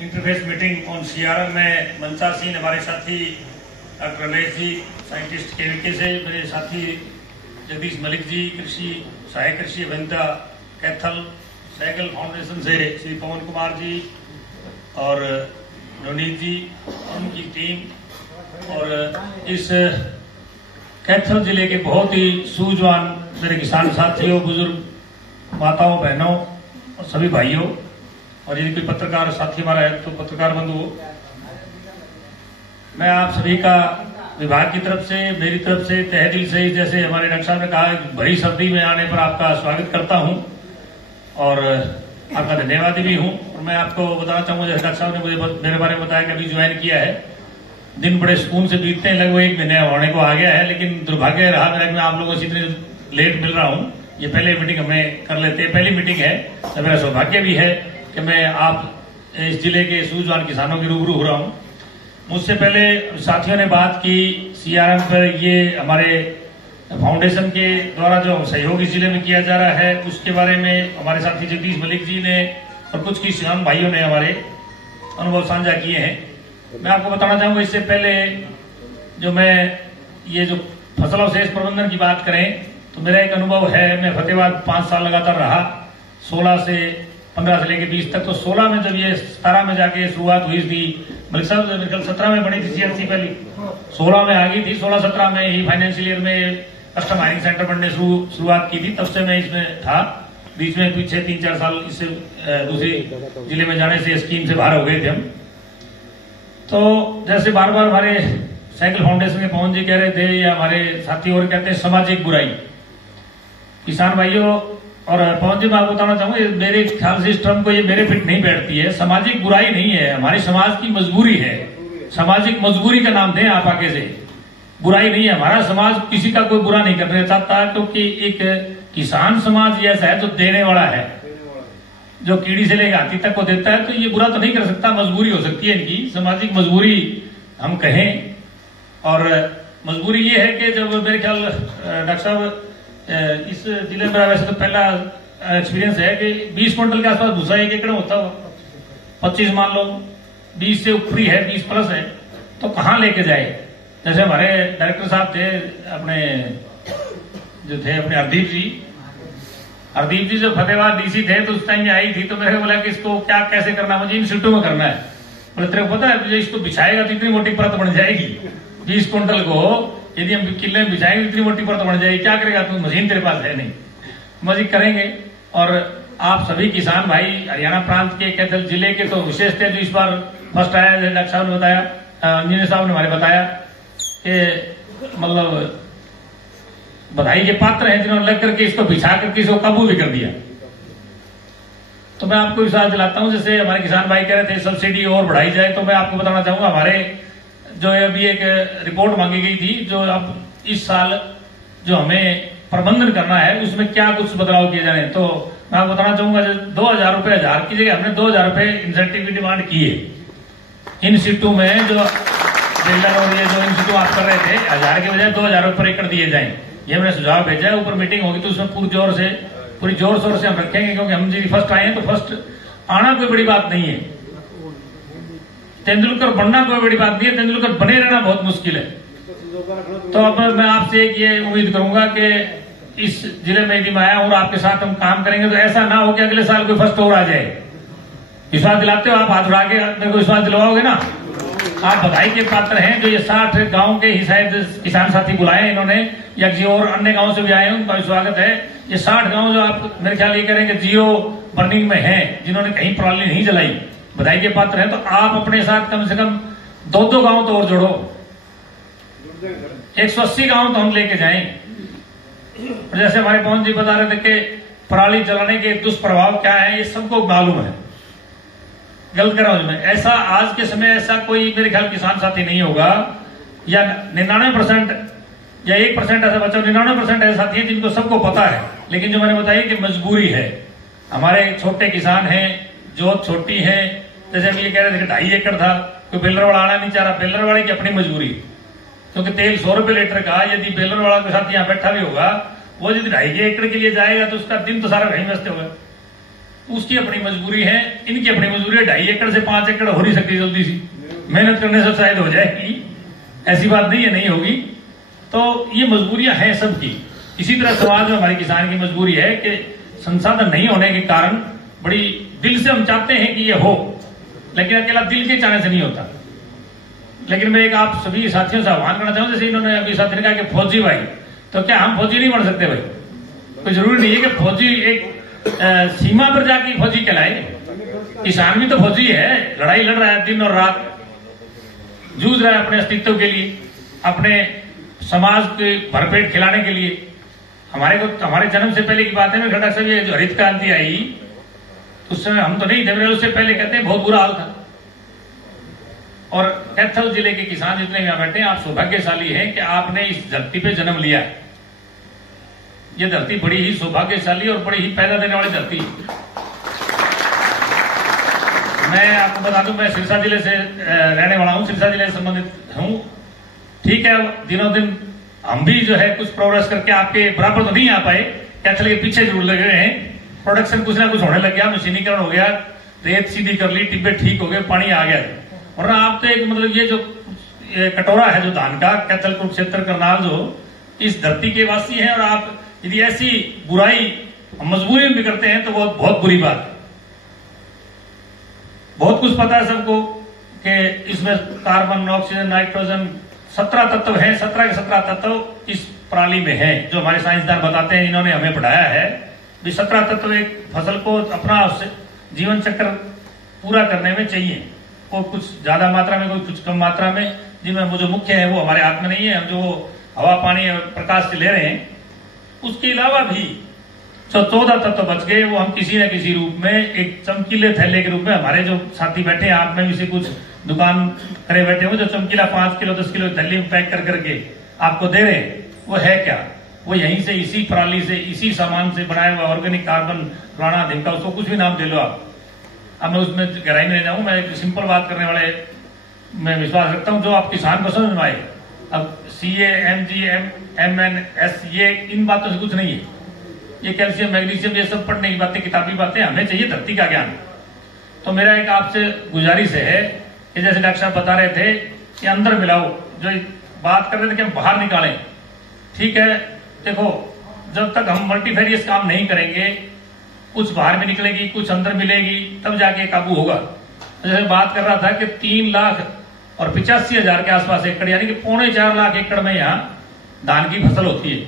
Interface meeting on CRM में मनसा सिंह हमारे साथी, doctor Ramesh ji scientist KVK से, मेरे साथी जगदीश मलिक जी कृषि सहायक कृषि अभियंता कैथल साइकिल फाउंडेशन से श्री पवन कुमार जी और नवनीत जी और उनकी टीम, और इस कैथल जिले के बहुत ही सूझवान मेरे किसान साथियों, बुजुर्ग माताओं, बहनों और सभी भाइयों, और यदि कोई पत्रकार साथी हमारा है तो पत्रकार बंधुओं, मैं आप सभी का विभाग की तरफ से, मेरी तरफ से तहे दिल से, जैसे हमारे डॉक्टर साहब ने कहा, भरी सर्दी में आने पर आपका स्वागत करता हूं और आपका धन्यवाद भी हूं। और मैं आपको बताना चाहूंगा, जैसे डॉक्टर साहब ने मुझे मेरे बारे में बताया कि अभी ज्वाइन किया है, दिन बड़े सुकून से बीतते हैं, लगभग 1 महीने होने को आ गया है, लेकिन दुर्भाग्य रहा मेरा कि मैं आप लोगों से इतने लेट मिल रहा हूं। ये पहले मीटिंग हमें कर लेते हैं, पहली मीटिंग है, तो मेरा सौभाग्य भी है कि मैं आप इस जिले के सूझवान किसानों के रूबरू हो रहा हूं। मुझसे पहले साथियों ने बात की सीआरएम पर, ये हमारे फाउंडेशन के द्वारा जो सहयोग इस जिले में किया जा रहा है उसके बारे में हमारे साथी जगदीश मलिक जी ने और कुछ किसान भाइयों ने हमारे अनुभव साझा किए हैं। मैं आपको बताना चाहूंगा, इससे पहले जो मैं ये जो फसल अवशेष प्रबंधन की बात करें तो मेरा एक अनुभव है, मैं फतेहाबाद 5 साल लगातार रहा, 15 से लेके 20 तक। तो 16 में जब ये 17 में जाके शुरुआत हुई थी, मलिक साहब 17 में बनी थी सीआरसी, पहली 16 में आ गई थी, 16-17 में ही फाइनेंशियल ईयर में कस्टम हायरिंग सेंटर बनने शुरुआत की थी, तब से मैं इसमें था। बीच में पीछे 3-4 साल इससे दूसरे जिले में जाने से स्कीम से बाहर हो गए थे हम। तो जैसे बार बार हमारे साइकिल फाउंडेशन के पवन जी कह रहे थे, या हमारे साथी और कहते हैं सामाजिक बुराई, किसान भाइयों और पवन जी, मैं आपको बताना चाहूंगा, मेरे ख्याल से इस टर्म को ये मेरे फिट नहीं बैठती है। सामाजिक बुराई नहीं है, हमारे समाज की मजबूरी है, सामाजिक मजबूरी का नाम दें आप आगे से, बुराई नहीं है। हमारा समाज किसी का कोई बुरा नहीं करना चाहता, क्योंकि एक किसान समाज ऐसा है जो देने वाला है, जो कीड़ी से लेकर हाथी तक को देता है, तो ये बुरा तो नहीं कर सकता, मजबूरी हो सकती है इनकी, सामाजिक मजबूरी हम कहें। और मजबूरी ये है कि जब मेरे ख्याल डॉक्टर साहब इस जिले में वैसे तो पहला एक्सपीरियंस है कि 20 क्विंटल के आसपास भूसा 1 एकड़ होता हो, 25 मान लो, 20 से ऊपरी है, 20 प्लस है, तो कहाँ लेके जाए। जैसे हमारे डायरेक्टर साहब थे अपने, जो थे अपने हरदीप जी जब फतेहाबाद डीसी थे तो उस टाइम में आई थी, तो मेरे को बोला कि इसको क्या कैसे करना है, मुझे इन सीटों में करना है। बोले तेरे को पता है इसको बिछाएगा तो इतनी मोटी परत बन जाएगी, 20 क्विंटल को यदि हम किले में बिछाएंगे इतनी मोटी परत बन जाएगी, क्या करेगा तू, मशीन तेरे पास है नहीं, मजीद करेंगे। और आप सभी किसान भाई हरियाणा प्रांत के कैथल जिले के तो विशेष थे, जो इस बार फर्स्ट आया, डॉक्टर साहब ने बताया, इंजीनियर साहब ने हमारे बताया कि मतलब बधाई के पात्र हैं जिन्होंने लग करके इसको बिछा करके इसको काबू भी कर दिया। तो मैं आपको विश्वास दिलाता हूं, जैसे हमारे किसान भाई कह रहे थे सब्सिडी और बढ़ाई जाए, तो मैं आपको बताना चाहूंगा, हमारे जो अभी एक रिपोर्ट मांगी गई थी, जो अब इस साल जो हमें प्रबंधन करना है उसमें क्या कुछ बदलाव किए जाने, तो मैं आपको बताना चाहूंगा 2000 रुपए हजार की जगह हमने 2000 रुपए इंसेंटिव की डिमांड की है। इन सीटों में जो डीलर और ये जो इंस्टीट्यूट आप कर रहे थे, 1000 के बजाय 2000 रुपए एकड़ दिए जाए, ये हमने सुझाव भेजा है। ऊपर मीटिंग होगी तो उसमें पूरी जोर शोर से हम रखेंगे, क्योंकि हम जी फर्स्ट आए हैं तो फर्स्ट आना कोई बड़ी बात नहीं है, तेंदुलकर बनना कोई बड़ी बात नहीं है, तेंदुलकर बने रहना बहुत मुश्किल है। तो अब मैं आपसे एक ये उम्मीद करूंगा कि इस जिले में यदि मैं आया और आपके साथ हम काम करेंगे तो ऐसा ना हो कि अगले साल कोई फर्स्ट और आ जाए। विश्वास दिलाते हो आप, हाथ उठा के मेरे को विश्वास दिलवाओगे ना, आप बधाई के पात्र हैं। जो ये 60 गांव के ही शायद किसान साथी बुलाए इन्होंने, या जी और अन्य गांव से भी आए हैं, उनका भी स्वागत है। ये 60 गांव जो आप मेरे ख्याल ये करेंगे जीरो बर्निंग में हैं, जिन्होंने कहीं पराली नहीं जलाई, बधाई के पात्र हैं। तो आप अपने साथ कम से कम 2-2 गांव तो और जोड़ो, 180 गांव तो हम लेके जाएं। जैसे हमारे पवन जी बता रहे थे कि पराली जलाने के दुष्प्रभाव क्या है, ये सबको मालूम है, गलत कर रहा हूं मैं। ऐसा आज के समय ऐसा कोई मेरे ख्याल किसान साथी नहीं होगा, या 99% या 1% ऐसा बचा, 99% ऐसे साथी हैं जिनको सबको पता है। लेकिन जो मैंने बताया कि मजबूरी है, हमारे छोटे किसान हैं, जोत छोटी है, जैसे हम ये कह रहे थे कि 2.5 एकड़ था, कोई बेलर वाला आना नहीं चाह रहा, बेलर वाले की अपनी मजबूरी, क्योंकि तेल 100 रुपए लीटर का, यदि बेलर वाला के साथ यहाँ बैठा भी होगा, वो यदि 2.5 एकड़ के लिए जाएगा तो उसका दिन तो सारा वहीं व्यस्त होगा। उसकी अपनी मजबूरी है, इनकी अपनी मजबूरी है। 2.5 एकड़ से 5 एकड़ हो नहीं सकती जल्दी सी, मेहनत करने से शायद हो जाएगी, ऐसी बात नहीं है नहीं होगी। तो ये मजबूरियां हैं सबकी। इसी तरह समाज में हमारे किसान की मजबूरी है कि संसाधन नहीं होने के कारण बड़ी दिल से हम चाहते हैं कि ये हो, लेकिन अकेला दिल के चाहने से नहीं होता। लेकिन मैं एक आप सभी साथियों से आह्वान करना चाहूँ, जैसे इन्होंने अभी साथी ने कहा कि फौजी भाई, तो क्या हम फौजी नहीं बन सकते भाई? कोई जरूरी नहीं है कि फौजी एक सीमा पर जाके फौजी कहलाए। किसान भी तो फौजी है, लड़ाई लड़ रहा है, दिन और रात जूझ रहा है अपने अस्तित्व के लिए, अपने समाज के भरपेट खिलाने के लिए। हमारे जन्म से पहले की बात है, घटक से जो हरित क्रांति आई उस समय हम तो नहीं थे, उससे पहले कहते हैं बहुत बुरा हाल था। और कैथल जिले के किसान जितने यहाँ बैठे हैं, आप सौभाग्यशाली हैं कि आपने इस धरती पे जन्म लिया है। ये धरती बड़ी ही सौभाग्यशाली और बड़ी ही पैदा देने वाली धरती है। मैं आपको बता दूं, मैं सिरसा जिले से रहने वाला हूं, सिरसा जिले से संबंधित हूं। ठीक है, दिनों दिन हम भी जो है कुछ प्रोग्रेस करके आपके बराबर तो नहीं आ पाए, कैथल के पीछे जरूर लगे हैं। प्रोडक्शन कुछ ना कुछ होने लग गया, मशीनीकरण हो गया, रेत सीधी कर ली, टिब्बे ठीक हो गए, पानी आ गया। और आप तो एक मतलब ये जो कटोरा है जो धान का, कैथल कुरुक्षेत्र करनाल जो इस धरती के वासी हैं, और आप यदि ऐसी बुराई मजबूरी में भी करते हैं तो वो बहुत बुरी बात है। बहुत कुछ पता है सबको कि इसमें कार्बन, ऑक्सीजन, नाइट्रोजन 17 तत्व हैं, 17 के 17 तत्व इस प्रणाली में हैं, जो हमारे साइंसदान बताते हैं, इन्होंने हमें पढ़ाया है। 17 तत्व एक फसल को अपना जीवन चक्र पूरा करने में चाहिए, वो कुछ ज्यादा मात्रा में, कोई कुछ कम मात्रा में, जिनमें जो मुख्य है वो हमारे हाथ में नहीं है। हम जो हवा, पानी और प्रकाश से ले रहे हैं, उसके अलावा भी जो 14 तत्व बच गए, वो हम किसी न किसी रूप में एक चमकीले थैले के रूप में, हमारे जो साथी बैठे हैं, आप में भी से कुछ दुकान करे बैठे हो, जो चमकीला 5 किलो 10 किलो थैली में पैक कर करके आपको दे रहे हैं, वो है क्या? वो यहीं से, इसी प्रणाली से, इसी सामान से बनाया हुआ ऑर्गेनिक कार्बन, फलाना ढिमका, उसको कुछ भी नाम दे लो आप। अब मैं उसमें गहराई में नहीं जाऊं, मैं एक सिंपल बात करने वाले मैं विश्वास रखता हूं, जो आप किसान को समझ में आए। अब CA, MG, MNS, ये इन बातों से कुछ नहीं है। ये कैल्शियम, मैग्नीशियम, ये सब पढ़ने की बातें, किताबी बातें, हमें चाहिए धरती का ज्ञान। तो मेरा एक आपसे गुजारिश है कि जैसे डॉक्टर साहब बता रहे थे कि अंदर मिलाओ, जो बात कर रहे थे कि हम बाहर निकालें, ठीक है। देखो, जब तक हम मल्टीफेरियस काम नहीं करेंगे, कुछ बाहर में निकलेगी, कुछ अंदर मिलेगी, तब जाके काबू होगा। जैसे बात कर रहा था कि 3,85,000 के आसपास एकड़, यानी कि 3.25 लाख एकड़ में यहाँ धान की फसल होती है,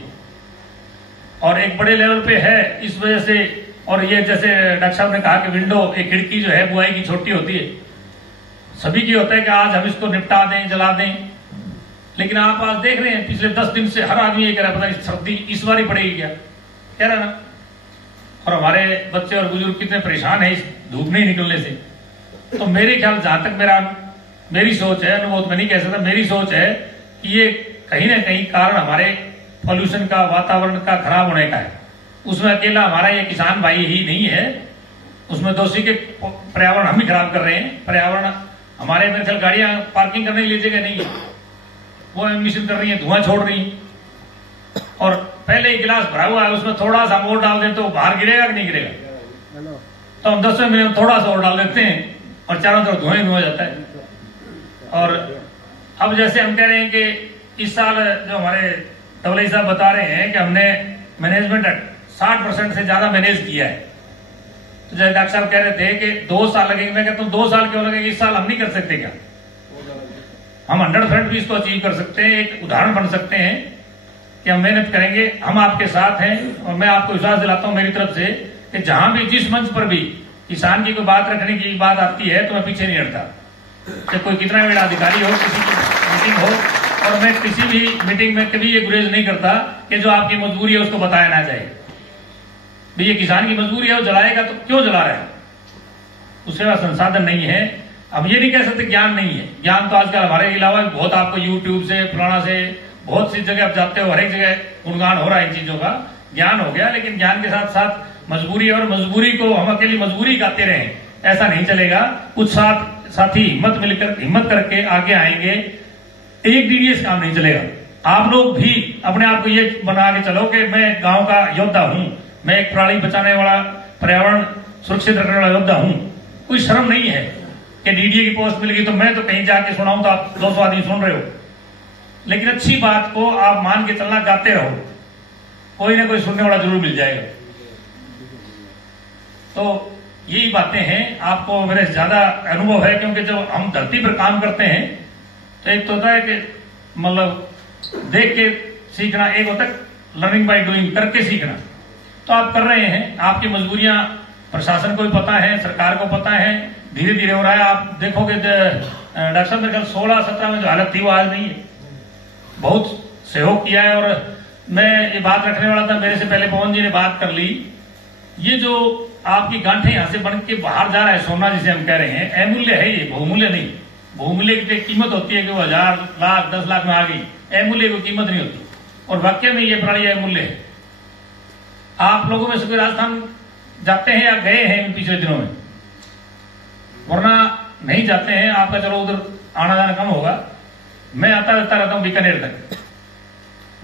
और एक बड़े लेवल पे है इस वजह से। और ये जैसे डॉक्टर साहब ने कहा कि विंडो, एक खिड़की जो है बुआई की छोटी होती है, सभी की होता है कि आज हम इसको निपटा दें, जला दें, लेकिन आप आज देख रहे हैं पिछले 10 दिन से हर आदमी ये कह रहा है पता नहीं सर्दी इस बार ही पड़ेगी क्या, कह रहा ना। और हमारे बच्चे और बुजुर्ग कितने परेशान है इस धूप नहीं निकलने से। तो मेरे ख्याल, जहां तक मेरी सोच है, अनुभव में नहीं कह सकता, मेरी सोच है कि ये कहीं ना कहीं कारण हमारे पॉल्यूशन का, वातावरण का खराब होने का है। उसमें अकेला हमारा ये किसान भाई ही नहीं है, उसमें दोषी के पर्यावरण हम ही खराब कर रहे हैं। पर्यावरण हमारे मेरे ख्याल गाड़ियां पार्किंग करने के लिए जगह नहीं है, वो एमिशन कर रही है, धुआं छोड़ रही है। और पहले ही गिलास भरा हुआ है, उसमें थोड़ा सा और डाल दें तो बाहर गिरेगा कि नहीं गिरेगा? तो हम 10वें मिनट में थोड़ा सा और डाल देते हैं और चारों तरफ धुआं ही हो जाता है। और अब जैसे हम कह रहे हैं कि इस साल जो हमारे तवलई साहब बता रहे हैं कि हमने मैनेजमेंट 60% से ज्यादा मैनेज किया है, तो जैसे डॉक्टर साहब कह रहे थे कि 2 साल लगेंगे, मैं कहता हूं 2 साल क्यों लगेंगे, इस साल हम नहीं कर सकते क्या? हम 100% भी इसको अचीव कर सकते हैं, एक उदाहरण बन सकते हैं कि हम मेहनत करेंगे, हम आपके साथ हैं। और मैं आपको विश्वास दिलाता हूं मेरी तरफ से कि जहां भी, जिस मंच पर भी किसान की कोई बात रखने की बात आती है तो मैं पीछे नहीं हटता, चाहे कोई कितना बड़ा अधिकारी हो, किसी की मीटिंग हो, और मैं किसी भी मीटिंग में कभी ये गुरेज नहीं करता कि जो आपकी मजबूरी है उसको बताया ना जाए। भाई ये किसान की मजबूरी है, वो जलाएगा तो क्यों जला रहा है? उसके पास संसाधन नहीं है। अब ये नहीं कह सकते ज्ञान नहीं है, ज्ञान तो आजकल हमारे अलावा बहुत आपको यूट्यूब से, फलाना से, बहुत सी जगह आप जाते हो, हर एक जगह गुणगान हो रहा है इन चीजों का, ज्ञान हो गया। लेकिन ज्ञान के साथ साथ मजबूरी है, और मजबूरी को हम अकेली मजबूरी गाते रहे, ऐसा नहीं चलेगा। कुछ साथी हिम्मत करके आगे आएंगे, एक DDS काम नहीं चलेगा। आप लोग भी अपने आप को ये बना के चलो कि मैं गांव का योद्धा हूं, मैं एक प्रणाली बचाने वाला, पर्यावरण सुरक्षित रखने वाला योद्धा हूं। कोई शर्म नहीं है कि डीडीए की पोस्ट मिल गई तो मैं तो कहीं जाके सुनाऊं तो आप 200 आदमी सुन रहे हो, लेकिन अच्छी बात को आप मान के चलना, गाते रहो, कोई ना कोई सुनने वाला जरूर मिल जाएगा। तो यही बातें हैं, आपको मेरे ज्यादा अनुभव है, क्योंकि जब हम धरती पर काम करते हैं तो एक तो होता है कि मतलब देख के सीखना, एक होता है लर्निंग बाय डूइंग, करके सीखना। तो आप कर रहे हैं, आपकी मजबूरियां प्रशासन को भी पता है, सरकार को पता है, धीरे धीरे हो रहा है। आप देखोगे डॉक्टर साहब मेरे 16-17 में जो हालत थी वो आज नहीं है। बहुत सहयोग किया है, और मैं ये बात रखने वाला था, मेरे से पहले पवन जी ने बात कर ली। ये जो आपकी गांठें यहां से बन के बाहर जा रहा है सोना, जिसे हम कह रहे हैं, अमूल्य है ये, बहुमूल्य नहीं। बहुमूल्य की कीमत होती है कि वो 1000 लाख 10 लाख में आ गई, अमूल्य की कीमत नहीं होती। और वाकई में ये प्रणाली अमूल्य है। आप लोगों में से कोई राजस्थान जाते हैं या गए हैं इन पिछले दिनों में, वरना नहीं जाते हैं, आपका चलो उधर आना जाना कम होगा। मैं आता रहता हूं बीकानेर तक,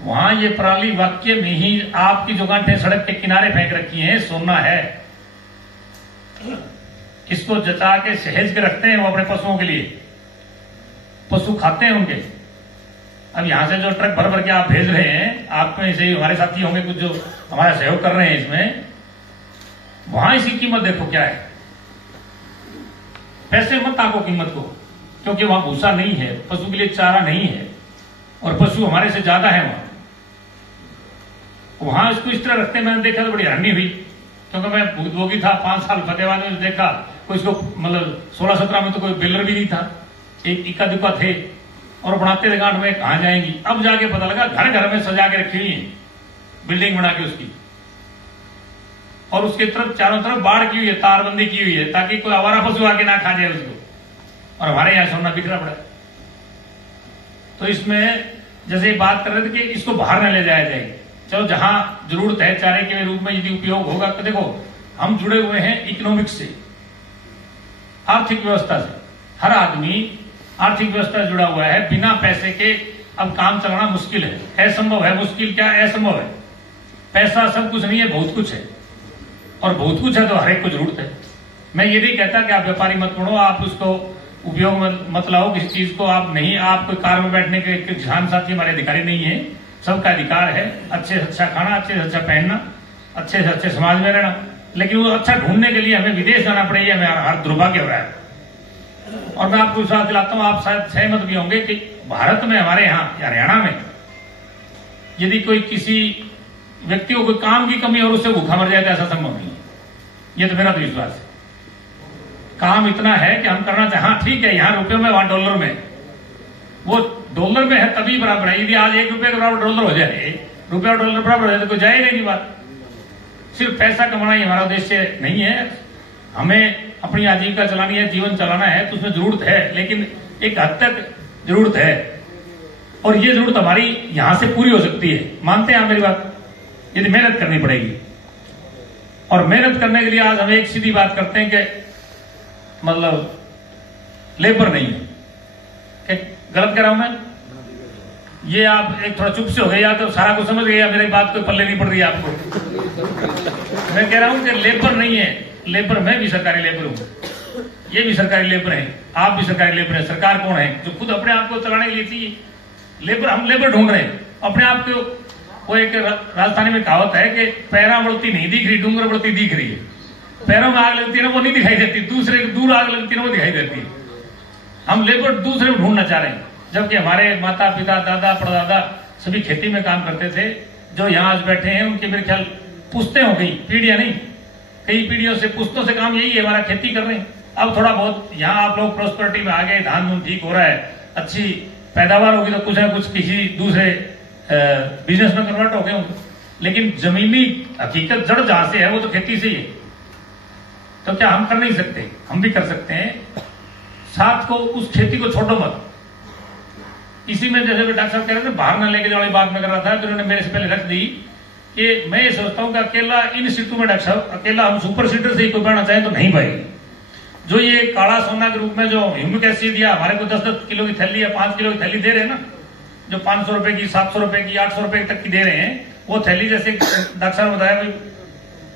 वहां ये प्रणाली वाक्य में ही आपकी जो गांठें सड़क के किनारे फेंक रखी हैं, सोना है। इसको जचा के सहेज के रखते हैं वो अपने पशुओं के लिए, पशु खाते हैं उनके। अब यहां से जो ट्रक भर भर के आप भेज रहे हैं, आप में से हमारे साथी होंगे कुछ जो हमारा सहयोग कर रहे हैं इसमें, वहां इसकी कीमत देखो क्या है। पैसे मत ताको कीमत को, क्योंकि वहां भूसा नहीं है, पशु के लिए चारा नहीं है, और पशु हमारे से ज्यादा है वहां इसको इस तरह रखते हैं। मैंने देखा तो बड़ी हैरानी हुई, क्योंकि मैं भुगतभोगी था 5 साल फतेहाबाद में, देखा कोई इसको मतलब 16-17 में तो कोई बिल्डर भी नहीं था, एक इक्का दुक्का थे, और बनाते थे गांठ में, कहां जाएंगी। अब जाके पता लगा घर घर में सजा के रखी हुई है, बिल्डिंग बना के उसकी, और उसके तरफ चारों तरफ बाढ़ की हुई है, तारबंदी की हुई है, ताकि कोई आवारा पशु आके ना खा जाए उसको। और हमारे यहां सोना बिखरा पड़ा। तो इसमें जैसे बात कर रहे थे कि इसको बाहर न ले जाया जाए, चलो जहां जरूरत है चारे के रूप में यदि उपयोग होगा, तो देखो हम जुड़े हुए हैं इकोनॉमिक्स से, आर्थिक व्यवस्था से। हर आदमी आर्थिक व्यवस्था से जुड़ा हुआ है। बिना पैसे के अब काम चलाना मुश्किल है, असंभव है। मुश्किल क्या, असंभव है। पैसा सब कुछ नहीं है, बहुत कुछ है, और बहुत कुछ है तो हर एक को जरूरत है। मैं ये नहीं कहता कि आप व्यापारी मत बनो, आप उसको उपयोग मत लाओ किसी चीज को। आप नहीं, आप कोई कार में बैठने के किसान साथी हमारे अधिकारी नहीं है, सबका अधिकार है अच्छे से अच्छा खाना, अच्छे से अच्छा पहनना, अच्छे से अच्छे समाज में रहना। लेकिन वो अच्छा ढूंढने के लिए हमें विदेश जाना पड़ेगा, हमें हर दुर्भाग्य हो रहा है। और मैं आपको विश्वास दिलाता हूं, आप शायद सहमत भी होंगे कि भारत में, हमारे यहाँ हरियाणा में, यदि कोई किसी व्यक्ति को कोई काम की कमी और उससे भूखा मर जाए तो ऐसा संभव नहीं है। ये तो मेरा तो विश्वास है। काम इतना है कि हम करना चाहें। हाँ ठीक है, यहाँ रुपये में, वहां डॉलर में, वो डॉलर में है तभी बराबर है। यदि आज 1 रुपये के बराबर डॉलर हो जाए, रुपया और डॉलर बराबर हो जाए, तो कोई जाएगा नहीं बात। सिर्फ पैसा कमाना ही हमारा उद्देश्य नहीं है। हमें अपनी आजीविका चलानी है, जीवन चलाना है, तो उसमें जरूरत है, लेकिन एक हद तक जरूरत है। और ये जरूरत हमारी यहां से पूरी हो सकती है, मानते हैं आप मेरी बात? यदि मेहनत करनी पड़ेगी। और मेहनत करने के लिए आज हम एक सीधी बात करते हैं कि मतलब लेबर नहीं है। क्या गलत कह रहा हूं मैं? ये आप एक थोड़ा चुप से हो गए, या तो सारा कुछ समझ गए, या मेरी बात कोई पल्ले नहीं पड़ रही है आपको। मैं कह रहा हूं कि लेबर नहीं है। लेबर, मैं भी सरकारी लेबर हूं, ये भी सरकारी लेबर है, आप भी सरकारी लेबर है। सरकार कौन है? जो खुद अपने आप को चलाने के लिए थी लेबर। हम लेबर ढूंढ रहे हैं अपने आप को। वो एक राजस्थानी में कहावत है कि पैरा बढ़ती नहीं दिख रही, डूंगर बढ़ती दिख रही है। पैरों में आग लगती है ना, वो नहीं दिखाई देती, दूसरे दूर आग लगती है ना, वो दिखाई देती है। हम लेबर दूसरे को ढूंढना चाह रहे हैं, जबकि हमारे माता पिता, दादा परदादा सभी खेती में काम करते थे। जो यहाँ आज बैठे हैं उनके मेरे ख्याल पुश्तें हो गई, पीढ़ियां नहीं, कई पीढ़ियों से, पुश्तों से काम यही है, हमारा खेती कर रहे हैं। अब थोड़ा बहुत यहाँ आप लोग प्रोस्पेरिटी में आ गए, धान धून ठीक हो रहा है, अच्छी पैदावार होगी तो कुछ ना कुछ किसी दूसरे बिजनेस में कन्वर्ट हो गए होंगे। लेकिन जमीनी हकीकत जड़ जहां से है वो तो खेती से ही है। तो क्या हम कर नहीं सकते? हम भी कर सकते हैं। साथ को उस खेती को छोड़ो मत। इसी में जैसे डॉक्टर साहब कह रहे थे बाहर न लेके जाने बात में कर रहा था, तो उन्होंने मेरे से पहले रख दी कि मैं ये सोचता हूं कि अकेला इन सीटों में डॉक्टर साहब, अकेला हम सुपर सीटर से ही कोई बढ़ना चाहे तो नहीं पाएगी। जो ये काला सोना के रूप में जो ह्यूमिक एसिड दिया, हमारे को 10-10 किलो की थैली या 5 किलो की थैली दे रहे हैं ना, जो 500 रुपए की, 700 रुपए की, 800 रुपए तक की दे रहे हैं, वो थैली जैसे डॉक्टर साहब ने बताया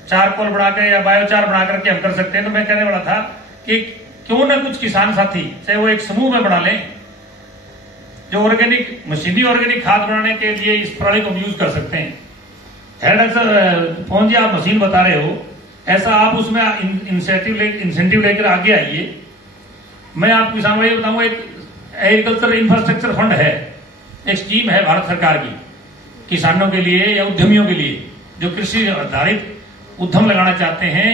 चारकोल बना के या बायोचार बना करके हम कर सकते हैं। तो मैं कहने वाला था कि क्यों ना कुछ किसान साथी चाहे वो एक समूह में बना लें, जो ऑर्गेनिक मशीनी ऑर्गेनिक खाद बनाने के लिए इस प्रणाली को यूज कर सकते हैं। पवन जी आप मशीन बता रहे हो, ऐसा आप उसमें इंसेंटिव लेकर आगे आइए। मैं आपको किसान भाई बताऊंगा, एक एग्रीकल्चर इंफ्रास्ट्रक्चर फंड है, एक स्कीम है भारत सरकार की किसानों के लिए या उद्यमियों के लिए जो कृषि आधारित उद्यम लगाना चाहते हैं,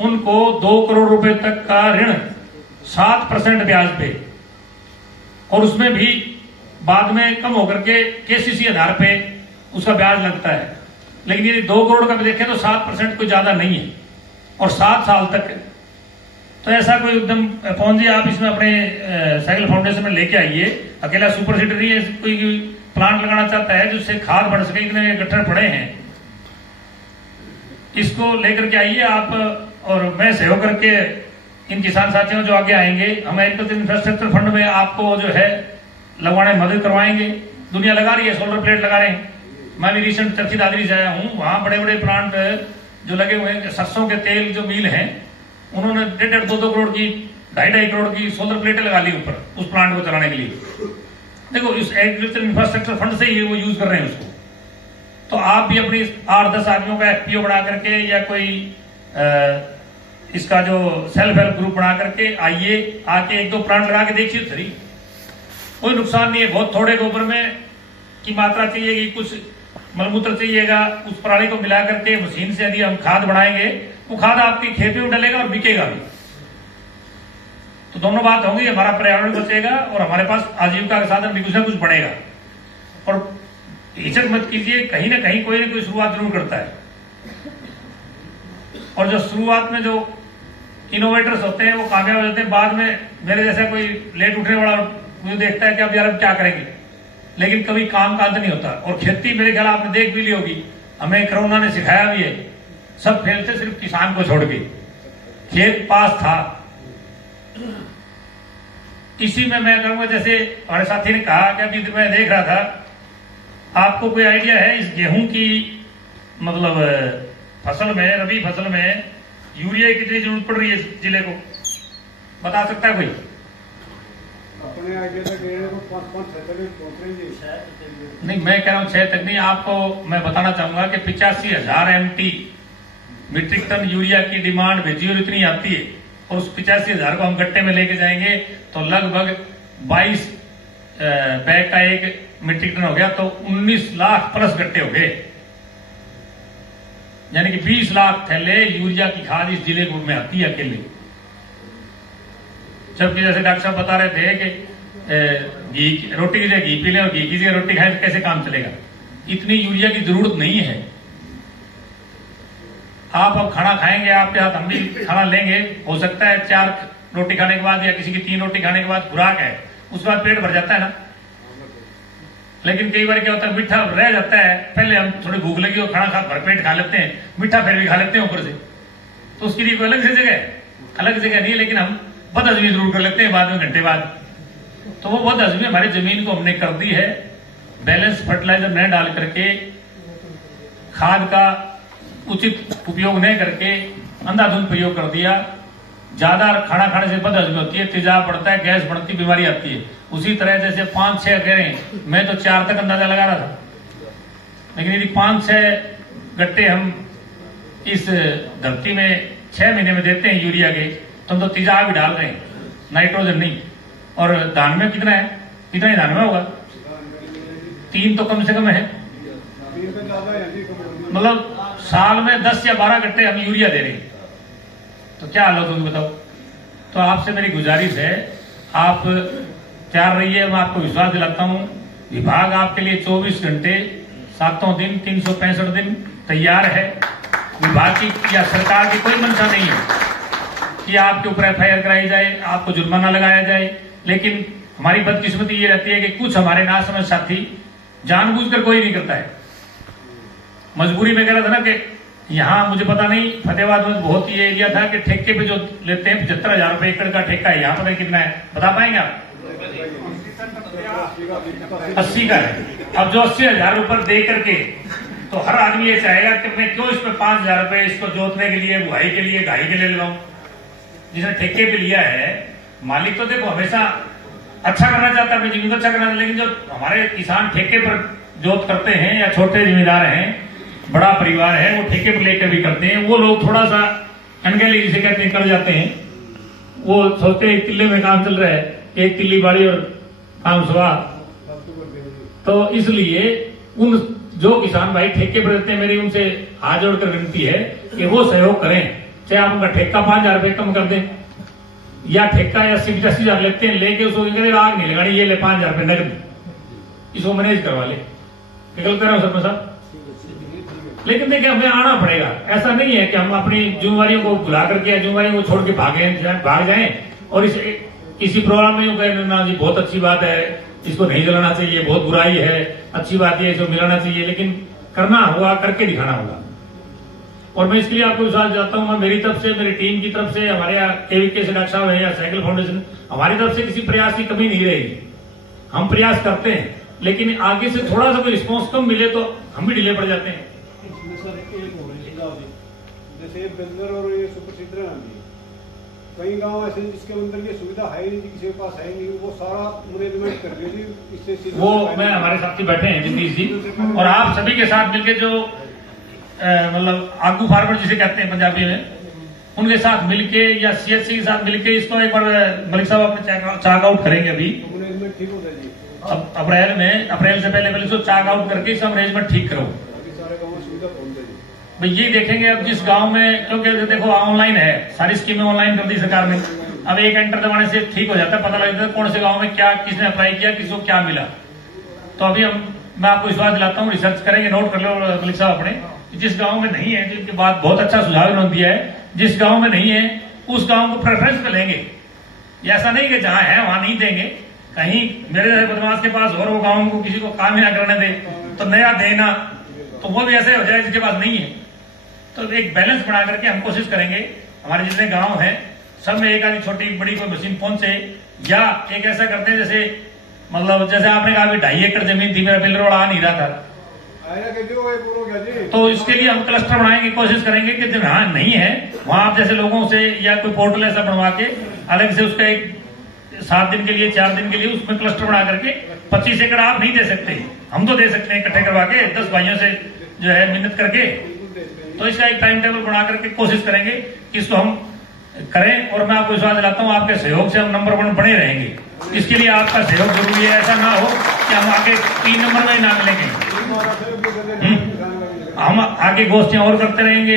उनको 2 करोड़ रुपए तक का ऋण 7% ब्याज पे, और उसमें भी बाद में कम होकर के केसीसी आधार पे उसका ब्याज लगता है। लेकिन यदि 2 करोड़ का भी देखें तो 7% कोई ज्यादा नहीं है, और 7 साल तक। तो ऐसा कोई उद्यम पवन जी आप इसमें अपने साइकिल फाउंडेशन में लेके आइए। अकेला सुपर सीडर नहीं है, कोई प्लांट लगाना चाहता है जिससे खाद बढ़ सके, इतने गट्ठर पड़े हैं, इसको लेकर के आइए आप, और मैं सहयोग करके इन किसान साथियों जो आगे आएंगे, हम एग्रीकल्चर इंफ्रास्ट्रक्चर फंड में आपको जो है लगवाने में मदद करवाएंगे। दुनिया लगा रही है, सोलर प्लेट लगा रहे हैं। मैं भी रिसेंट चरखी दादरी से आया हूं, वहां बड़े बड़े प्लांट जो लगे हुए हैं, सरसों के तेल जो मिल है, उन्होंने 1.5-2 करोड़ की 2.5 करोड़ की सोलर प्लेटें लगा ली ऊपर उस प्लांट को चलाने के लिए। देखो इस एग्रीकल्चर इंफ्रास्ट्रक्चर फंड से ही वो यूज कर रहे हैं उसको। तो आप भी अपनी 8-10 आदमियों का एफपीओ बना करके या कोई इसका जो सेल्फ हेल्प ग्रुप बना करके आइए, आके 1-2 प्लांट लगा के देखिए, सही कोई नुकसान नहीं है। बहुत थोड़े गोबर में की मात्रा चाहिएगी, कुछ मलमूत्र चाहिएगा, उस प्रणाली को मिला करके मशीन से यदि हम खाद बनाएंगे, वो खाद आपकी खेत में डलेगा और बिकेगा भी। तो दोनों बात होंगी, हमारा पर्यावरण बचेगा और हमारे पास आजीविका का साधन भी कुछ ना कुछ बढ़ेगा। और हिचक मत कीजिए, कहीं ना कहीं कोई ना कोई शुरुआत जरूर करता है, और जो शुरुआत में जो इनोवेटर्स होते हैं वो कामयाब हो जाते हैं। बाद में मेरे जैसा कोई लेट उठने वाला मुझे देखता है कि अब यार अब क्या करेंगे, लेकिन कभी काम का अंत नहीं होता। और खेती मेरे ख्याल आपने देख भी ली होगी, हमें कोरोना ने सिखाया भी है, सब फेलते सिर्फ किसान को छोड़ के, खेत पास था। इसी में मैं कहूंगा, जैसे हमारे साथी ने कहा कि अभी मैं देख रहा था, आपको कोई आइडिया है इस गेहूं की मतलब फसल में, रबी फसल में यूरिया की कितनी जरूरत पड़ रही है इस जिले को, बता सकता है कोई? अपने आइडिया तक को 5-6 तक पहुंच रही है। नहीं, मैं कह रहा हूं 6 तक नहीं, आपको मैं बताना चाहूंगा कि 85,000 MT मीट्रिक टन यूरिया की डिमांड भेजी और इतनी आती है, और उस 85,000 को हम गट्टे में लेके जाएंगे तो लगभग 22 बैग का 1 मीट्रिक टन हो गया, तो 19 लाख प्लस गट्टे हो गए, यानी कि 20 लाख थैले यूरिया की खाद इस जिले में आती है अकेले। जबकि जैसे डॉक्टर साहब बता रहे थे कि घी, रोटी की जगह घी पी लें और घी की जगह रोटी खाएं तो कैसे काम चलेगा, इतनी यूरिया की जरूरत नहीं है। आप अब खाना खाएंगे, आपके हाथ हम भी खाना लेंगे, हो सकता है 4 रोटी खाने के बाद या किसी की 3 रोटी खाने के बाद खुराक है, उसके बाद पेट भर जाता है ना। लेकिन कई बार क्या होता है, मीठा रह जाता है, पहले हम थोड़ी भूख लगी और खाना भरपेट खा लेते हैं, मीठा फिर भी खा लेते हैं ऊपर से, तो उसके लिए कोई अलग से अलग जगह नहीं है, लेकिन हम बदहजमी जरूर कर लेते हैं बाद में, घंटे बाद। तो वो बदहजमी हमारी जमीन को हमने कर दी है। बैलेंस फर्टिलाइजर न डाल करके, खाद का उचित उपयोग नहीं करके अंधाधुंध प्रयोग कर दिया। ज्यादा खाना खाने से बदहजमी होती है, तेजाब बढ़ता है, गैस बढ़ती, बीमारी आती है। उसी तरह जैसे 5-6 कह रहे हैं, मैं तो 4 तक अंदाजा लगा रहा था, लेकिन यदि 5-6 गट्टे हम इस धरती में 6 महीने में देते हैं यूरिया के, तो हम तो तेजाब भी डाल रहे हैं, नाइट्रोजन नहीं। और धान में कितना है, कितना ही धान में होगा, 3 तो कम से कम है, मतलब साल में 10 या 12 गट्टे हम यूरिया दे रहे हैं, तो क्या हाल हो तुम बताओ। तो आपसे मेरी गुजारिश है, आप तैयार रहिए, मैं आपको विश्वास दिलाता हूं, विभाग आपके लिए 24 घंटे 7 दिन 365 दिन तैयार है। विभाग की या सरकार की कोई मंशा नहीं है कि आपके ऊपर FIR कराई जाए, आपको जुर्माना लगाया जाए, लेकिन हमारी बदकिस्मती ये रहती है कि कुछ हमारे नासमझ साथी जानबूझकर कोई नहीं करता है, मजबूरी में कह रहा था ना कि यहाँ मुझे पता नहीं, फतेहाबाद में बहुत ही एरिया था कि ठेके पे जो लेते हैं 75,000 रुपए एकड़ का ठेका है, यहाँ पता कितना है, बता पाएंगे आप? 80 का है। अब जो 80,000 रुपए दे करके तो हर आदमी ये चाहेगा कि मैं क्यों इस पे 5,000 रुपए इसको जोतने के लिए, बुआई के लिए, गाई के लिए लगाऊं। जिसने ठेके पे लिया है, मालिक तो देखो हमेशा अच्छा करना चाहता है, अपनी जमीन को अच्छा करना चाहता है, लेकिन जो हमारे किसान ठेके पर जोत करते हैं या छोटे जिम्मेदार हैं, बड़ा परिवार है, वो ठेके पर लेकर भी करते हैं, वो लोग थोड़ा सा अनगहली जिसे कहते हैं कर जाते हैं। वो सोचते हैं एक किले में काम चल रहा है, एक किल्ली बाड़ी और काम सुहा। तो इसलिए उन जो किसान भाई ठेके पर रहते हैं, मेरी उनसे हाथ जोड़कर विनती है कि वो सहयोग करें। चाहे आप उनका ठेका 5,000 रुपये कम कर दें, या ठेका या 80,000 लेते हैं, लेके उसको आग नहीं लगानी, ये ले 5,000 रुपये नकद, इसको मैनेज करवा ले। गलत कर रहा हूं सरपंच साहब? लेकिन देखिए हमें आना पड़ेगा। ऐसा नहीं है कि हम अपनी जिम्मेवारियों को भुला करके या जिम्मेवारियों को छोड़ के भाग जाएं और इसी प्रोग्राम में यूं कहें ना जी बहुत अच्छी बात है, इसको नहीं जलाना चाहिए, बहुत बुराई है, अच्छी बात है, इसको मिलाना चाहिए। लेकिन करना होगा, करके दिखाना होगा। और मैं इसके लिए आपको विश्वास दिलाता हूं, मैं मेरी तरफ से, मेरी टीम की तरफ से, हमारे केवीके से डॉक्टर साहब है या साइकिल फाउंडेशन, हमारी तरफ से किसी प्रयास की कमी नहीं रहेगी। हम प्रयास करते हैं, लेकिन आगे से थोड़ा सा कोई रिस्पॉन्स कम मिले तो हम भी ढीले पड़ जाते हैं। इसमें सर एक हो रही जैसे बंदर और ये सुपर सीडर आती है, कई गांव ऐसे जिसके अंदर ये सुविधा है नहीं, किसी के पास है नहीं, वो सारा मैनेजमेंट कर रही है। इससे वो मैं हमारे साथी बैठे हैं जगदीश जी, और आप सभी के साथ मिलकर जो मतलब आगू फार्मर जिसे कहते हैं पंजाबी में, उनके साथ मिलके या सीएचसी के साथ मिलके इसको एक बार मलिक साहब अपने चाक आउट करेंगे। अभी मैनेजमेंट ठीक होता है जी, अब अप्रैल से पहले इसको चाक आउट करके इसका मैनेजमेंट ठीक करो। सारे गाँव में सुविधा पहुंच जाएगी भाई। ये देखेंगे अब जिस गांव में, क्योंकि देखो ऑनलाइन है, सारी स्कीमें ऑनलाइन कर दी सरकार ने। अब एक एंटर दबाने से ठीक हो जाता है, पता लग जाता है कौन से गांव में क्या, किसने अप्लाई किया, किसको क्या मिला। तो अभी मैं आपको विश्वास दिलाता हूँ, रिसर्च करेंगे, नोट कर लो मलिक साहब अपने, जिस गांव में नहीं है, जिनके बाद बहुत अच्छा सुझाव उन्होंने दिया है, जिस गांव में नहीं है उस गांव को प्रेफरेंस पे लेंगे। ऐसा नहीं कि जहां है वहां नहीं देंगे। कहीं मेरे जैसे बदमाश के पास और वो गांव को किसी को काम ही ना करने दे तो नया देना, तो वो भी ऐसे हो जाए जिसके पास नहीं है। तो एक बैलेंस बना करके हम कोशिश करेंगे, हमारे जितने गांव हैं सब में एक आधी छोटी बड़ी कोई मशीन पहुंचे, या एक ऐसा करते हैं जैसे मतलब जैसे आपने कहा 2.5 एकड़ जमीन थी, मेरा बिल्डर आ नहीं रहा था, तो इसके लिए हम क्लस्टर बनाएंगे, कोशिश करेंगे कि जहां नहीं है वहां आप जैसे लोगों से या कोई पोर्टल ऐसा बनवा के अलग से उसका एक 7 दिन के लिए 4 दिन के लिए उसमें क्लस्टर बना करके 25 एकड़ आप नहीं दे सकते, हम तो दे सकते हैं इकट्ठे करवा के 10 भाइयों से जो है मिन्नत करके। तो इसका एक टाइम टेबल बना करके कोशिश करेंगे कि इसको हम करें। और मैं आपको विश्वास दिलाता हूं आपके सहयोग से हम नंबर 1 बने रहेंगे। इसके लिए आपका सहयोग जरूरी है। ऐसा ना हो कि हम आगे 3 नंबर में ना मिलेंगे, हम आगे गोष्ठियां और करते रहेंगे।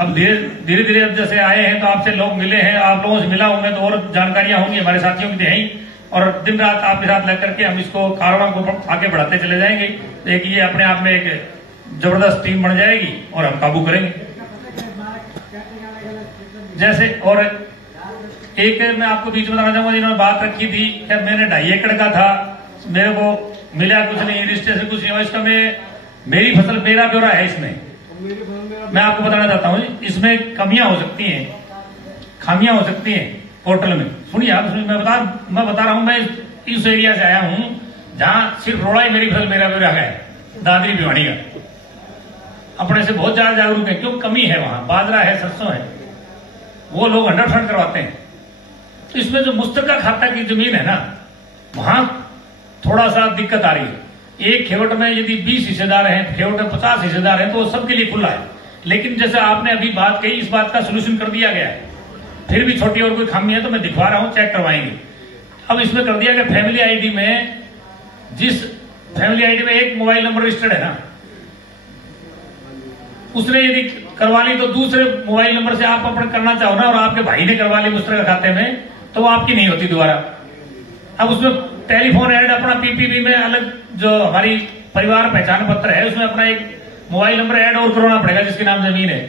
अब धीरे धीरे अब जैसे आए हैं तो आपसे लोग मिले हैं, आप लोगों से मिला हूं मैं, तो और जानकारियां होंगी हमारे साथियों की ही, और दिन रात आपके साथ लग करके हम इसको कारोबार को आगे बढ़ाते चले जाएंगे। एक ये अपने आप में एक जबरदस्त टीम बन जाएगी और हम काबू करेंगे। जैसे और एक मैं आपको बीच में बताना चाहूंगा, जिन्होंने बात रखी थी कि मैंने 2.5 एकड़ का था, मेरे को मिला कुछ नहीं, रजिस्ट्रेशन कुछ नहीं हुआ, इसका मेरी फसल मेरा ब्यौरा है। इसमें मैं आपको बताना चाहता हूँ इसमें कमियां हो सकती हैं, खामियां हो सकती हैं पोर्टल में। सुनिए आप, मैं बता रहा हूं, मैं इस एरिया से आया हूं जहां सिर्फ रोड़ा ही मेरी फसल मेरा ब्यौरा है, दादरी भिवानी का। अपने से बहुत ज्यादा जागरूक है, क्यों कमी है वहां, बाजरा है, सरसों है, वो लोग 100% करवाते हैं। इसमें जो मुस्तका खाता की जमीन है ना, वहां थोड़ा सा दिक्कत आ रही है। एक खेवट में यदि 20 हिस्सेदार हैं, खेवट में 50 हिस्सेदार हैं, तो सबके लिए खुला है। लेकिन जैसे आपने अभी बात कही, इस बात का सोल्यूशन कर दिया गया है। फिर भी छोटी और कोई खामी है तो मैं दिखवा रहा हूं, चेक करवाएंगे। अब इसमें कर दिया गया फैमिली आईडी में, जिस फैमिली आईडी में एक मोबाइल नंबर रजिस्टर्ड है ना, उसने यदि करवा ली तो दूसरे मोबाइल नंबर से आप अपने करना चाहो ना, और आपके भाई ने करवा ली मुश्तरका खाते में, तो वो आपकी नहीं होती दोबारा। अब उसमें टेलीफोन ऐड अपना पीपीबी में अलग जो हमारी परिवार पहचान पत्र है उसमें अपना एक मोबाइल नंबर ऐड और करवाना पड़ेगा, जिसके नाम जमीन है,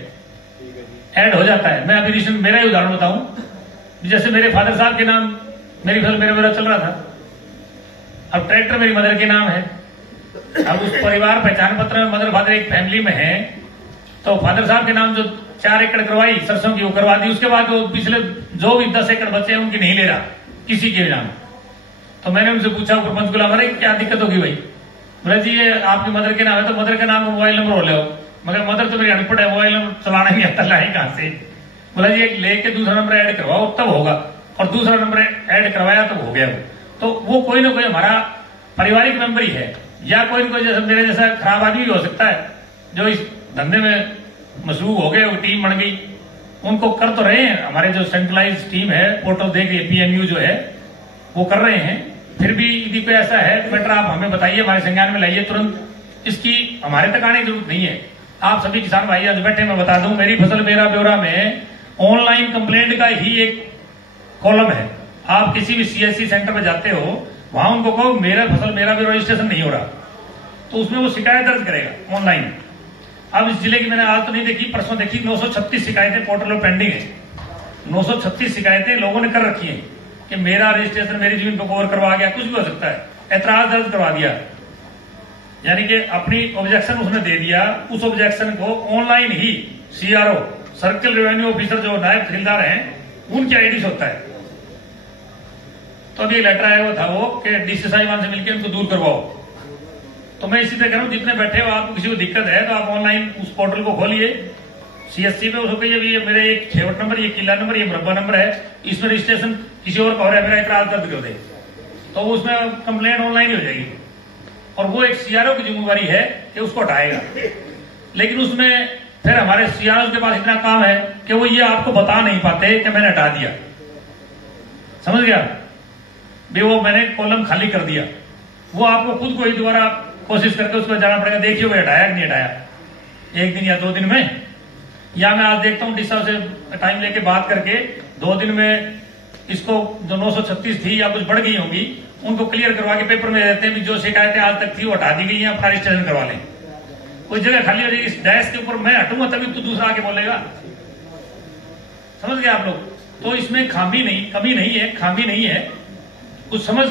ऐड हो जाता है। मैं अभी रिसेंट मेरा ही उदाहरण बताऊं, जैसे मेरे फादर साहब के नाम मेरी फसल मेरा चल रहा था, अब ट्रैक्टर मेरी मदर के नाम है। अब उस परिवार पहचान पत्र में मदर फादर एक फैमिली में है, तो फादर साहब के नाम जो 4 एकड़ करवाई सरसों की, वो करवा दी। उसके बाद वो पिछले जो भी 10 एकड़ बचे हैं उनकी नहीं ले रहा किसी के नाम। तो मैंने उनसे पूछा ऊपर पंचकुला में, क्या दिक्कत होगी भाई, बोला जी ये आपकी मदर के नाम है, तो मदर के नाम मोबाइल नंबर हो लो, मगर मदर तो मेरी अनपढ़ है, मोबाइल नंबर चलाना नहीं आता, लाए कहां से। बोला जी एक लेके दूसरा नंबर ऐड करवाओ तब होगा, और दूसरा नंबर ऐड करवाया तो हो गया वो। तो वो कोई ना कोई हमारा पारिवारिक मेंबर ही है, या कोई ना कोई जैसा मेरे जैसा खराब आदमी भी हो सकता है जो इस धंधे में मशरूफ हो गए, टीम बन गई, उनको कर तो रहे हैं। हमारे जो सेंट्रलाइज टीम है, पोर्टल देख रही है, PMU जो है वो कर रहे हैं। फिर भी यदि कोई ऐसा है तो बेटर आप हमें बताइए, हमारे संज्ञान में लाइए तुरंत, इसकी हमारे तक आने की जरूरत नहीं है। आप सभी किसान भाई आज बैठे, मैं बता दूं, मेरी फसल मेरा ब्यौरा में ऑनलाइन कंप्लेंट का ही एक कॉलम है। आप किसी भी CSC सेंटर में जाते हो, वहां उनको कहो मेरा फसल मेरा ब्यौरा रजिस्ट्रेशन नहीं हो रहा, तो उसमें वो शिकायत दर्ज करेगा ऑनलाइन। अब इस जिले की मैंने आज तो नहीं देखी, परसों देखी, 936 शिकायतें पोर्टल में पेंडिंग है। 936 शिकायतें लोगों ने कर रखी है कि मेरा रजिस्ट्रेशन मेरी जमीन पर कवर करवा गया, कुछ भी हो सकता है, ऐतराज दर्ज करवा दिया, यानी कि अपनी ऑब्जेक्शन उसने दे दिया। उस ऑब्जेक्शन को ऑनलाइन ही CRO सर्किल रेवेन्यू ऑफिसर जो नायब तहसीलदार हैं उनके आईडी होता है। तो अभी लेटर आया हुआ था वो कि DC साहिबान से मिलकर उनको दूर करवाओ। तो मैं इसी तरह कह रहा हूं, जितने बैठे हो आपको किसी को दिक्कत है तो आप ऑनलाइन उस पोर्टल को खोलिए, CSC पे उसको कहिए ये मेरे एक छेवट नंबर, ये किला नंबर, ये मुरब्बा नंबर है, इसमें रजिस्ट्रेशन किसी और का हो रहा है, मेरा इतराज दर्ज कर दे, तो उसमें कंप्लेंट ऑनलाइन ही हो जाएगी। और वो एक CRO की जिम्मेवारी है कि उसको हटाएगा। लेकिन उसमें फिर हमारे CRO के पास इतना काम है कि वो ये आपको बता नहीं पाते कि मैंने हटा दिया, समझ गया भी, वो मैंने कॉलम खाली कर दिया। वो आपको खुद को ही दोबारा कोशिश करके उसको जाना पड़ेगा, देखिए वो हटाया कि नहीं हटाया, 1 दिन या 2 दिन में। या मैं आज देखता हूँ DSA से टाइम लेके बात करके 2 दिन में इसको जो 936 थी या कुछ बढ़ गई होंगी उनको क्लियर करवा के पेपर में देते हैं भी जो शिकायतें आज तक थी वो हटा दी गई हैं, अपना रजिस्ट्रेशन करवा लें। कोई जगह खाली हो जाएगी, इस डैश के ऊपर मैं हटूंगा तभी तो दूसरा आके बोलेगा, समझ गए आप लोग। तो इसमें खामी नहीं, कमी नहीं है, खामी नहीं है, कुछ समझ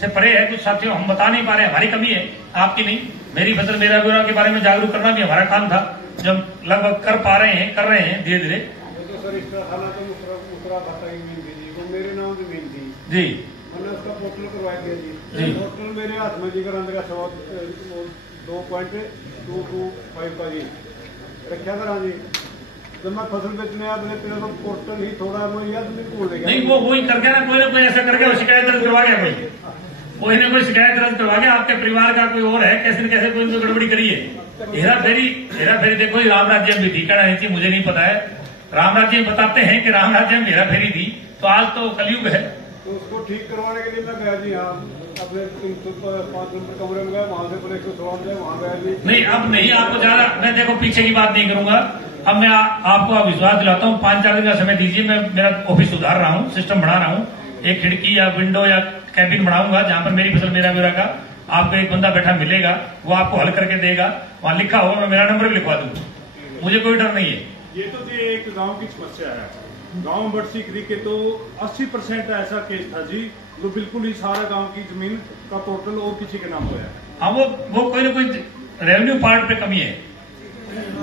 से परे है। कुछ साथियों हम बता नहीं पा रहे, हमारी कमी है, आपकी नहीं। मेरी फसल मेरा ब्यौरा के बारे में जागरूक करना भी हमारा काम था, जो हम लगभग कर पा रहे हैं, कर रहे हैं धीरे धीरे। तो सर इसका थाना तो मुकरा खाता ही मेन थी, वो मेरे नाम से मेन थी जी, मैंने उसका पोर्टल करवा दिया जी। पोर्टल मेरे हाथ में जी कराने का 2.2255 का जी रखा करा जी। जब मैं फसल बेचने आया मैंने पहले तो पोर्टल ही थोड़ा मैं याद नहीं भूल गया, नहीं वो वही करके ना कोई ऐसा करके शिकायत दर्ज करवा गया, कोई ना कोई शिकायत दर्ज करवा गया। आपके परिवार का कोई और है, कैसे न कैसे कोई इनको गड़बड़ी करी है। हेरा फेरी देखो, राम राज्य में भी थी, कहना नहीं थी मुझे नहीं पता है, राम राज्य में बताते हैं कि राम राज्य में हेरा फेरी थी, तो आज तो कलयुग है। तो उसको ठीक करवाने के लिए मैं गया जी, हाँ अपने 305 नंबर कमरे में गया, वहां से बोले 116 जाए, वहां गया जी। नहीं अब नहीं, आपको ज्यादा मैं देखो पीछे की बात नहीं करूंगा। अब मैं आपको विश्वास दिलाता हूँ, 5-4 दिन का समय दीजिए, मैं मेरा ऑफिस सुधार रहा हूँ, सिस्टम बना रहा हूँ, एक खिड़की या विंडो या कैबिन बनाऊंगा जहां पर मेरी फसल मेरा ब्यौरा का आपको एक बंदा बैठा मिलेगा, वो आपको हल करके देगा, वहां लिखा होगा, मैं मेरा नंबर भी लिखवा दूंगा, मुझे कोई डर नहीं है। ये तो एक गांव की समस्या है, गांव बड़सी क्री के तो 80% ऐसा केस था जी, जो बिल्कुल ही सारा गांव की जमीन का टोटल और किसी के नाम पे है। हाँ वो कोई ना कोई रेवेन्यू पार्ट पे कमी है,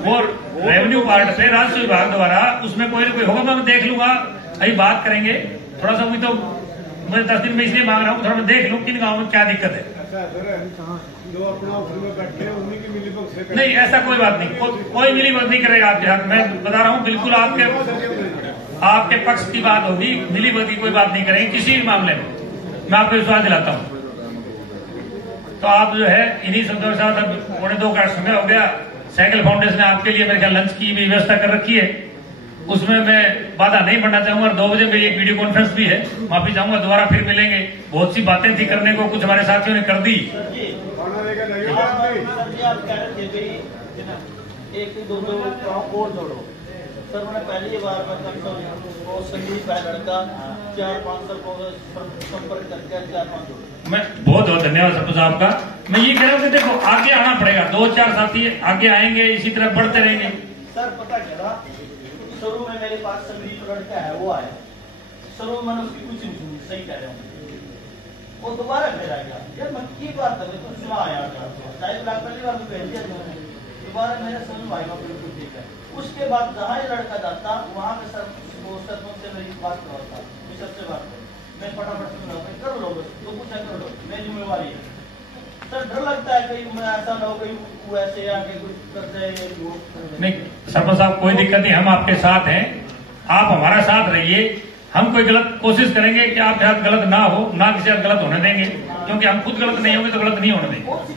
वो रेवेन्यू पार्ट पे राजस्व विभाग द्वारा उसमें कोई ना कोई होगा, मैं देख लूंगा, अभी बात करेंगे थोड़ा सा। भी तो मैं 10 दिन में इसलिए मांग रहा हूँ, थोड़ा मैं देख लूँ किन गाँव में क्या दिक्कत है। जो अपना ऑफिस में बैठे हैं उन्हीं की मिलीभगत से नहीं ऐसा कोई बात नहीं, कोई मिलीभगत नहीं करेगा आपके साथ, मैं बता रहा हूँ, बिल्कुल आपके पक्ष की बात होगी, मिलीभगत की कोई बात नहीं करेंगे किसी भी मामले में, मैं आपको विश्वास दिलाता हूँ। तो आप जो है इन्हीं शब्दों के साथ, अब 1:45 का समय हो गया, साइकिल फाउंडेशन ने आपके लिए मेरे ख्याल लंच की भी व्यवस्था कर रखी है, उसमें मैं बाधा नहीं बढ़ना चाहूंगा। 2 बजे मेरी एक वीडियो कॉन्फ्रेंस भी है, माफी चाहूंगा, दोबारा फिर मिलेंगे। बहुत सी बातें थी करने को, कुछ हमारे साथियों ने कर दी। सर मैंने पहली बार संदीप है लड़का 4-5 को संपर्क करके 4-5 मैं बहुत बहुत धन्यवाद सरपंच आपका। मैं ये कह रहा हूँ कि देखो आगे आना पड़ेगा, 2-4 साथी आगे आएंगे, इसी तरह बढ़ते रहेंगे। सर पता चला शुरू में मेरे पास संदीप लड़का है, वो आया शुरू में, मैंने उसकी कुछ नहीं सुनी, सही कह रहा हूँ, वो दोबारा फिर आ गया, यार मैं की बात है तो सुना आया पहली बार तो भेज दिया दोबारा, मेरे समझ भाई का बिल्कुल ठीक है। उसके बाद जहाँ ये लड़का जाता वहाँ पे सरपंच से मेरी बात करवाता, मैं सबसे बात करूँ, मैं फटाफट कर लो, तो पूछा कर लो, मेरी जिम्मेवारी है। सर डर लगता है कहीं ऐसा ना हो, कहीं वो ऐसे आके कुछ कर जाए। नहीं सरपंच साहब, कोई दिक्कत नहीं, हम आपके साथ हैं, आप हमारा साथ रहिए। हम कोई गलत कोशिश करेंगे कि आपके साथ गलत ना हो, ना किसी साथ गलत होने देंगे, क्योंकि हम खुद गलत नहीं होंगे तो गलत नहीं होने देंगे।